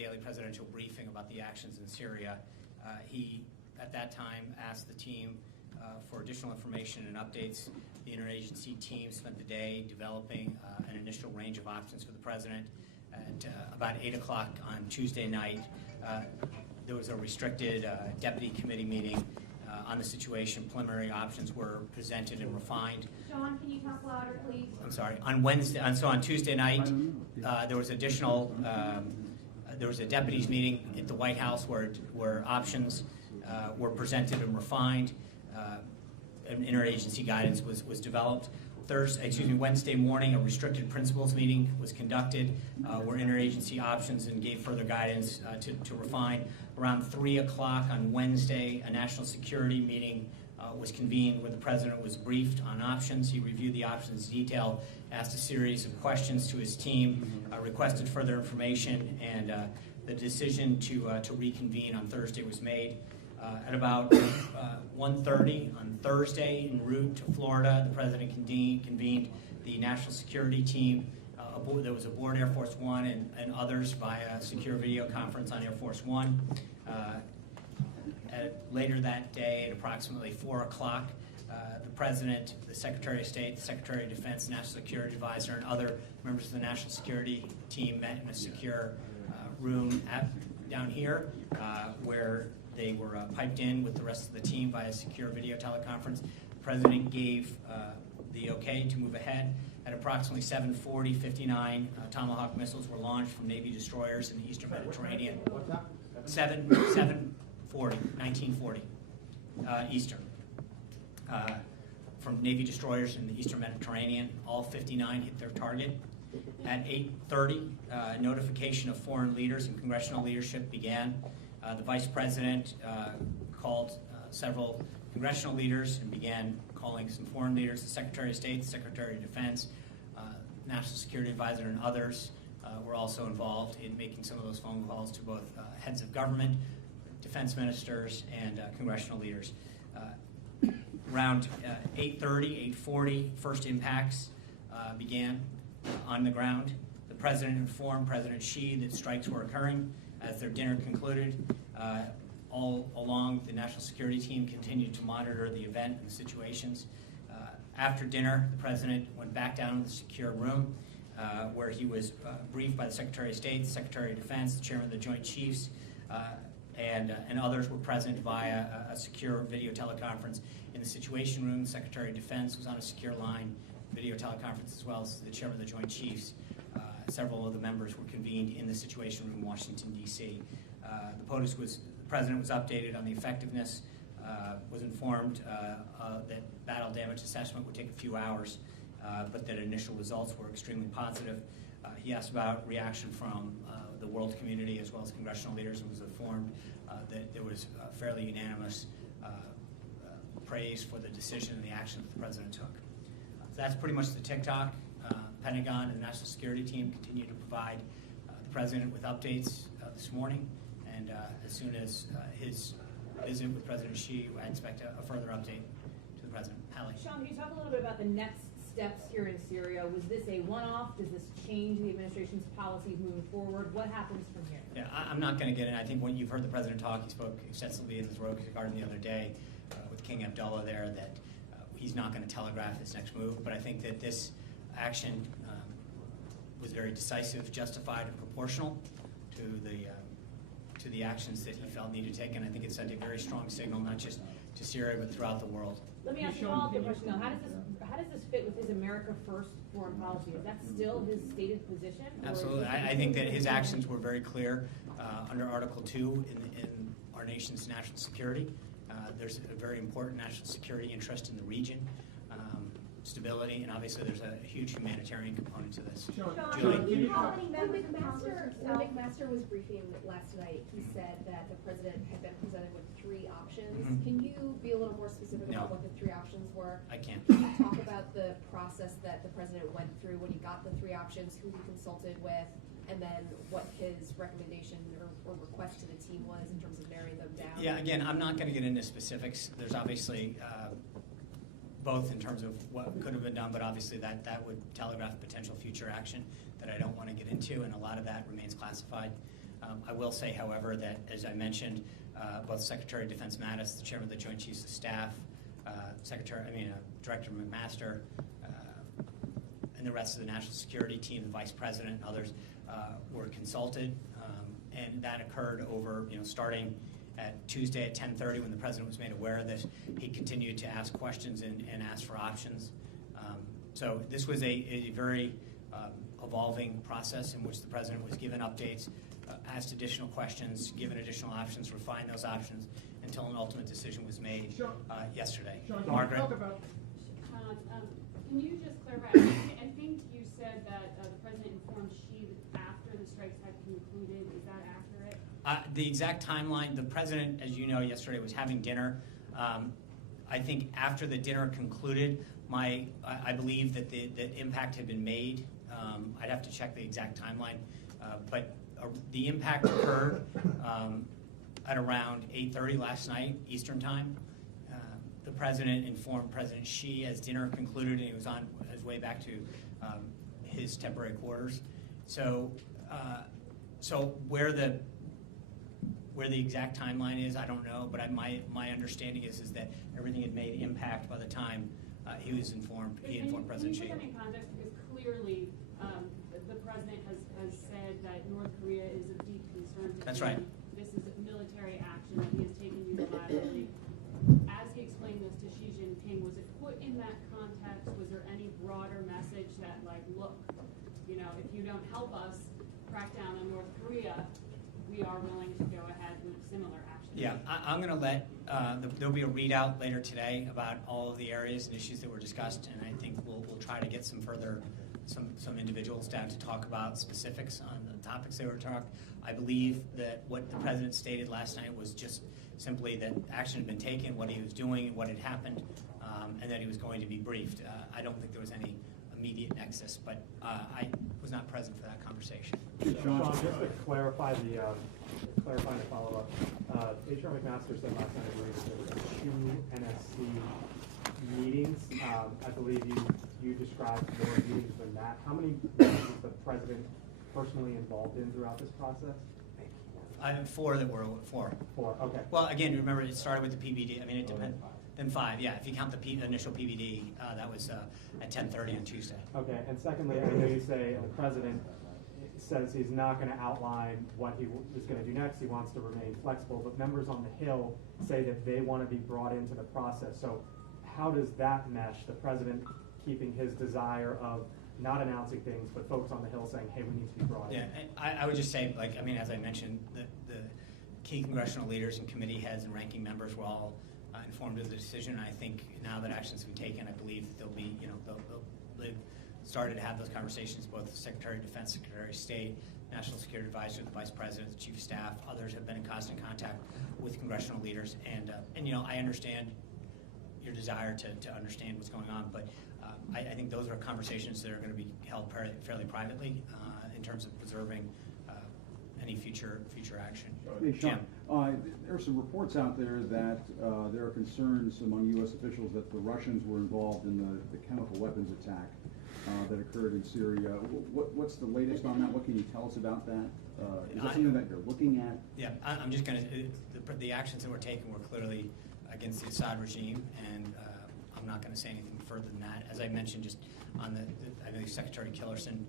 daily presidential briefing about the actions in Syria. He, at that time, asked the team for additional information and updates. The interagency team spent the day developing an initial range of options for the president. At about 8 o'clock on Tuesday night, there was a restricted deputy committee meeting on the situation. Preliminary options were presented and refined. Sean, can you talk louder, please? I'm sorry. On Wednesday, so on Tuesday night, there was additional. There was a deputies meeting at the White House where options were presented and refined. An interagency guidance was developed. Wednesday morning, a restricted principals meeting was conducted where interagency options and gave further guidance to refine. Around 3 o'clock on Wednesday, a national security meeting was convened where the president was briefed on options. He reviewed the options in detail, asked a series of questions to his team, requested further information, and the decision to reconvene on Thursday was made. At about 1:30 on Thursday, en route to Florida, the president convened the national security team. There was aboard Air Force One and others via secure video conference on Air Force One. Later that day, at approximately 4 o'clock, the president, the Secretary of State, the Secretary of Defense, National Security Advisor, and other members of the national security team met in a secure room down here where they were piped in with the rest of the team via secure video teleconference. The president gave the okay to move ahead. At approximately 7:40, 59 Tomahawk missiles were launched from Navy destroyers in the Eastern Mediterranean. What's that? 1940 Eastern. From Navy destroyers in the Eastern Mediterranean. All 59 hit their target. At 8:30, notification of foreign leaders and congressional leadership began. The vice president called several congressional leaders and began calling some foreign leaders. The Secretary of State, the Secretary of Defense, National Security Advisor, and others were also involved in making some of those phone calls to both heads of government, defense ministers, and congressional leaders. Around 8:30, 8:40, first impacts began on the ground. The president informed President Xi that strikes were occurring as their dinner concluded. All along, the national security team continued to monitor the event and the situations. After dinner, the president went back down to the secure room where he was briefed by the Secretary of State, the Secretary of Defense, the Chairman of the Joint Chiefs, and others were present via a secure video teleconference. In the Situation Room, the Secretary of Defense was on a secure line, video teleconference, as well as the Chairman of the Joint Chiefs. Several of the members were convened in the Situation Room in Washington, D.C. The president was updated on the effectiveness, was informed that battle damage assessment would take a few hours, but that initial results were extremely positive. He asked about reaction from the world community as well as congressional leaders and was informed that there was fairly unanimous praise for the decision and the action that the president took. So that's pretty much the tick-tock. Pentagon and the National Security Team continue to provide the president with updates this morning, and as soon as his visit with President Xi, I expect a further update to the president. Hallie. Sean, can you talk a little bit about the next steps here in Syria? Was this a one-off? Does this change the administration's policies moving forward? What happens from here? Yeah, I'm not going to get in. I think when you've heard the president talk, he spoke extensively in his Rose Garden the other day with King Abdullah there, that he's not going to telegraph his next move, but I think that this action was very decisive, justified, and proportional to the actions that he felt needed to take, and I think it sent a very strong signal, not just to Syria, but throughout the world. Let me ask you a follow-up question, though. How does this fit with his America First foreign policy? Is that still his stated position? Absolutely. I think that his actions were very clear under Article 2 in our nation's national security. There's a very important national security interest in the region. Stability, and obviously there's a huge humanitarian component to this. Julie? When McMaster was briefing last night, he said that the president had been presented with 3 options. Mm-hmm. Can you be a little more specific about what the 3 options were? I can't. Can you talk about the process that the president went through when he got the 3 options, who he consulted with, and then what his recommendation or request to the team was in terms of narrowing them down? Yeah, again, I'm not going to get into specifics. There's obviously both in terms of what could have been done, but obviously that would telegraph potential future action that I don't want to get into, and a lot of that remains classified. I will say, however, that as I mentioned, both Secretary of Defense Mattis, the Chairman of the Joint Chiefs of Staff, Director McMaster, and the rest of the National Security Team, the Vice President, and others were consulted, and that occurred over, starting at Tuesday at 10:30 when the President was made aware of this. He continued to ask questions and ask for options. So this was a very evolving process in which the President was given updates, asked additional questions, given additional options, refined those options until an ultimate decision was made yesterday. Margaret? Sean, can you just clarify? I think you said that the President informed Xi after the strikes had concluded. Is that accurate? The exact timeline, the President, as you know, yesterday was having dinner. I think after the dinner concluded, I believe that the impact had been made. I'd have to check the exact timeline, but the impact occurred at around 8:30 last night, Eastern Time. The President informed President Xi as dinner concluded, and he was on his way back to his temporary quarters. So where the exact timeline is, I don't know, but my understanding is that everything had made impact by the time he was informed. He informed President Xi. Can you put that in context? Because clearly, the President has said that North Korea is of deep concern to That's him. right. This is a military action that he has taken unilaterally. As he explained this to Xi Jinping, was it put in that context? Was there any broader message that, like, look, if you don't help us crack down on North Korea, we are willing to go ahead with similar action? Yeah, I'm going to let, there'll be a readout later today about all of the areas and issues that were discussed, and I think we'll try to get some individuals down to talk about specifics on the topics they were talking. I believe that what the President stated last night was just simply that action had been taken, what he was doing, what had happened, and that he was going to be briefed. I don't think there was any immediate nexus, but I was not present for that conversation. Sean, just to clarify clarifying the follow-up, HR McMaster said last night, I believe, that there were 2 NSC meetings. I believe you described more meetings than that. How many meetings was the President personally involved in throughout this process? I have 4 that were 4. 4, okay. Well, again, remember it started with the PBD. I mean, it depends. Then 5, yeah. If you count the initial PBD, that was at 10:30 on Tuesday. Okay, and secondly, I know you say the President says he's not going to outline what he is going to do next. He wants to remain flexible, but members on the Hill say that they want to be brought into the process. So how does that mesh, the President keeping his desire of not announcing things, but folks on the Hill saying, hey, we need to be brought in? Yeah, I would just say, as I mentioned, the key congressional leaders and committee heads and ranking members were all informed of the decision. And I think now that action's been taken, I believe that they'll be, they've started to have those conversations. Both the Secretary of Defense, Secretary of State, National Security Advisor, the Vice President, the Chief of Staff, others have been in constant contact with congressional leaders. And I understand your desire to understand what's going on, but I think those are conversations that are going to be held fairly privately in terms of preserving any future action. Hey, Sean, there are some reports out there that there are concerns among U.S. officials that the Russians were involved in the chemical weapons attack that occurred in Syria. What's the latest on that? What can you tell us about that? Is that something that you're looking at? Yeah, I'm just going to, the actions that were taken were clearly against the Assad regime, and I'm not going to say anything further than that. As I mentioned, just on I know Secretary Tillerson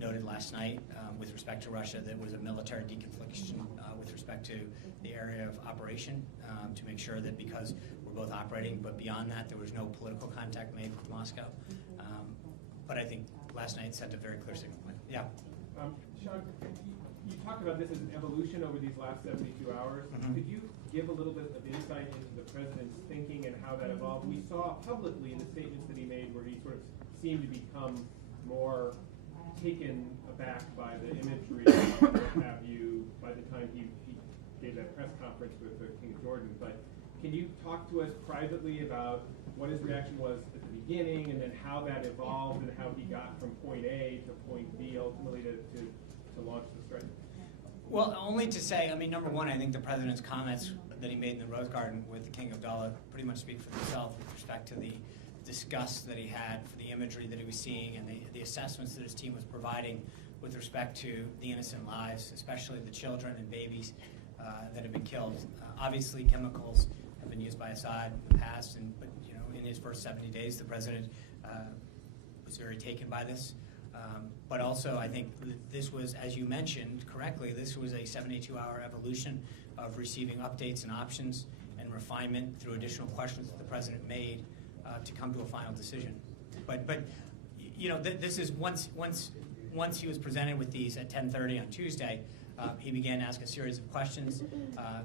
noted last night with respect to Russia that was a military deconfliction with respect to the area of operation to make sure that because we're both operating, but beyond that, there was no political contact made with Moscow. But I think last night sent a very clear signal. Yeah. Sean, you talked about this as an evolution over these last 72 hours. Mm-hmm. Could you give a little bit of insight into the President's thinking and how that evolved? We saw publicly in the statements that he made where he sort of seemed to become more taken aback by the imagery and what have you by the time he gave that press conference with the King of Jordan. But can you talk to us privately about what his reaction was at the beginning and then how that evolved and how he got from point A to point B ultimately to launch the strike? Well, only to say, number one, I think the President's comments that he made in the Rose Garden with the King Abdullah pretty much speak for themselves with respect to the disgust that he had for the imagery that he was seeing and the assessments that his team was providing with respect to the innocent lives, especially the children and babies that have been killed. Obviously, chemicals have been used by Assad in the past, but in his first 70 days, the president was very taken by this. But also, I think this was, as you mentioned correctly, this was a 72-hour evolution of receiving updates and options and refinement through additional questions that the president made to come to a final decision. But this is once he was presented with these at 10:30 on Tuesday, he began to ask a series of questions,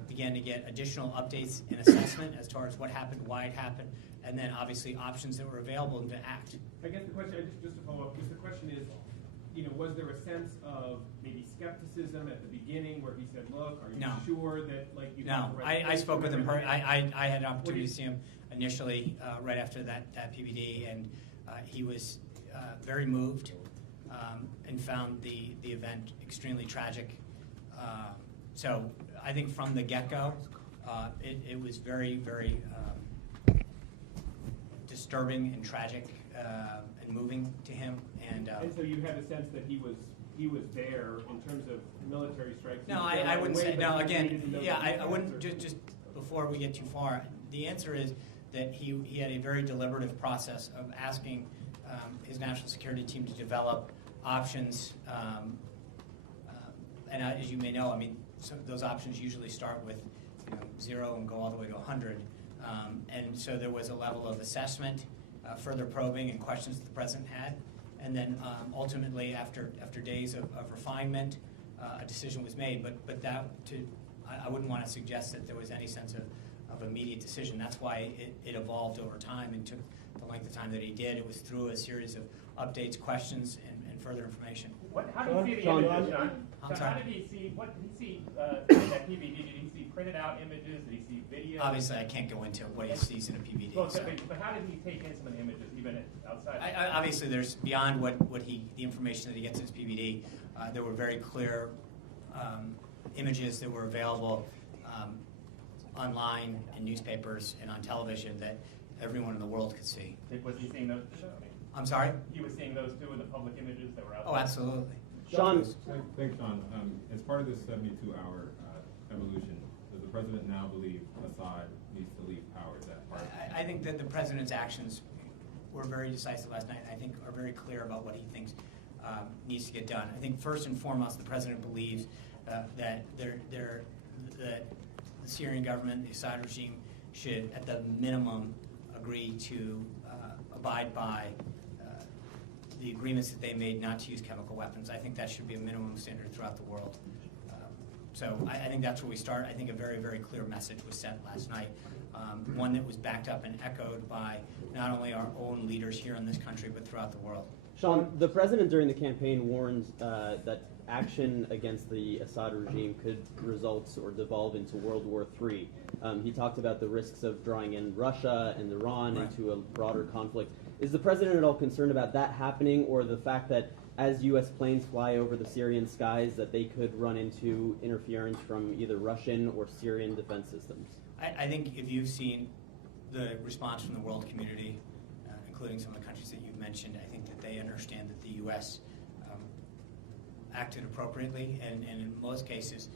began to get additional updates and assessment as far as what happened, why it happened, and then obviously options that were available to act. I guess the question, just to follow up, because the question is, was there a sense of maybe skepticism at the beginning where he said, look, are you sure that, like, you have No, the right I spoke with him. I had an What opportunity do to see him initially right after that PBD, and he was very moved and found the event extremely tragic. So I think from the get-go, it was very, very disturbing and tragic and moving to him. And so you had a sense that he was there in terms of military strikes? no, I wouldn't say, no, again, yeah, I wouldn't, just before we get too far, the answer is that he had a very deliberative process of asking his national security team to develop options, and as you may know, I mean, those options usually start with 0 and go all the way to 100, and so there was a level of assessment, further probing and questions that the president had, and then ultimately after days of refinement, a decision was made. But I wouldn't want to suggest that there was any sense of immediate decision. That's why it evolved over time and took the length of time that he did. It was through a series of updates, questions, and further information. How did he see the Sean, images, John? I'm So sorry? how did he see, what did he see in that PVD? Did he see printed out images? Did he see video? Obviously, I can't go into what he sees in a PVD. Well, So. but how did he take in some of the images, even outside? Obviously, there's beyond the information that he gets in his PVD. There were very clear images that were available online in newspapers and on television that everyone in the world could see. Was he seeing those too? I'm sorry? He was seeing those too in the public images that were out Oh, there? absolutely. Sean, Thanks, Sean. As part of this 72-hour evolution, does the president now believe Assad needs to leave power? Is that part of it? I think that the president's actions were very decisive last night, and I think are very clear about what he thinks needs to get done. I think first and foremost, the president believes that the Syrian government, the Assad regime, should, at the minimum, agree to abide by the agreements that they made not to use chemical weapons. I think that should be a minimum standard throughout the world. So I think that's where we start. I think a very, very clear message was sent last night, one that was backed up and echoed by not only our own leaders here in this country, but throughout the world. Sean, the president during the campaign warned that action against the Assad regime could result or devolve into World War III. He talked about the risks of drawing in Russia and Iran into a broader conflict. Is the president at all concerned about that happening, or the fact that as U.S. planes fly over the Syrian skies that they could run into interference from either Russian or Syrian defense systems? I think if you've seen the response from the world community, including some of the countries that you've mentioned, I think that they understand that the U.S. Acted appropriately, and in most cases,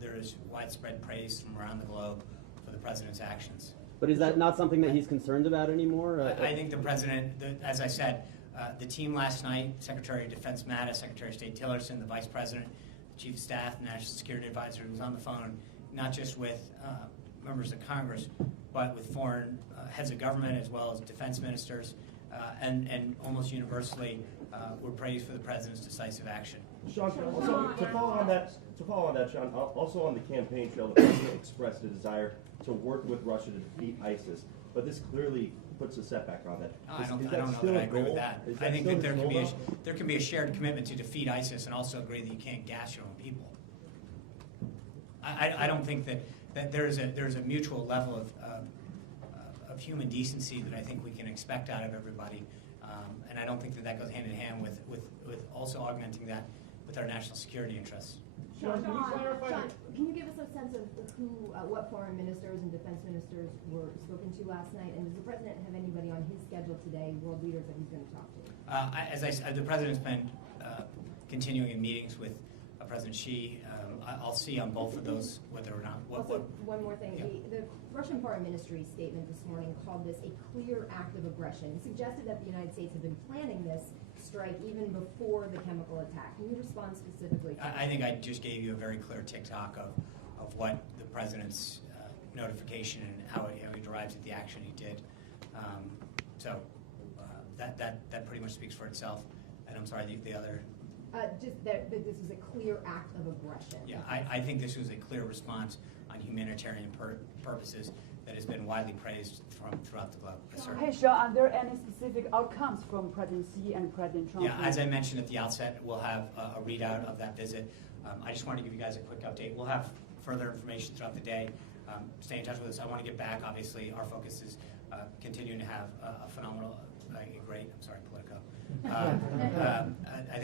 there is widespread praise from around the globe for the president's actions. But is that not something that he's concerned about anymore? I think the president, as I said, the team last night, Secretary of Defense Mattis, Secretary of State Tillerson, the Vice President, the Chief of Staff, National Security Advisor, was on the phone, not just with members of Congress, but with foreign heads of government as well as defense ministers, and almost universally were praised for the president's decisive action. Sean, also, to follow on that, Sean, also on the campaign trail, the president expressed a desire to work with Russia to defeat ISIS, but this clearly puts a setback on that. I don't know that I agree with that. I think that there can be a shared commitment to defeat ISIS and also agree that you can't gas your own people. I don't think that there's a mutual level of human decency that I think we can expect out of everybody, and I don't think that goes hand in hand with also augmenting that with our national security interests. Sean, can you give us a sense of who, what foreign ministers and defense ministers were spoken to last night? And does the president have anybody on his schedule today, world leaders that he's going to talk to? As I said, the president's been continuing in meetings with President Xi. I'll see on both of those whether or not. Also, one more thing. Yeah. The Russian Foreign Ministry statement this morning called this a clear act of aggression. It suggested that the United States had been planning this strike even before the chemical attack. Can you respond specifically? I think I just gave you a very clear tick-tock of what the president's notification and how he derives at the action he did. That pretty much speaks for itself. And I'm sorry, the other. Just that this was a clear act of aggression. Yeah, I think this was a clear response on humanitarian purposes that has been widely praised throughout the globe. Yes, sir. Hey, Sean, are there any specific outcomes from President Xi and President Trump? Yeah, as I mentioned at the outset, we'll have a readout of that visit. I just wanted to give you guys a quick update. We'll have further information throughout the day. Stay in touch with us. I want to get back. Obviously, our focus is continuing to have a phenomenal, great, I'm sorry, Politico. I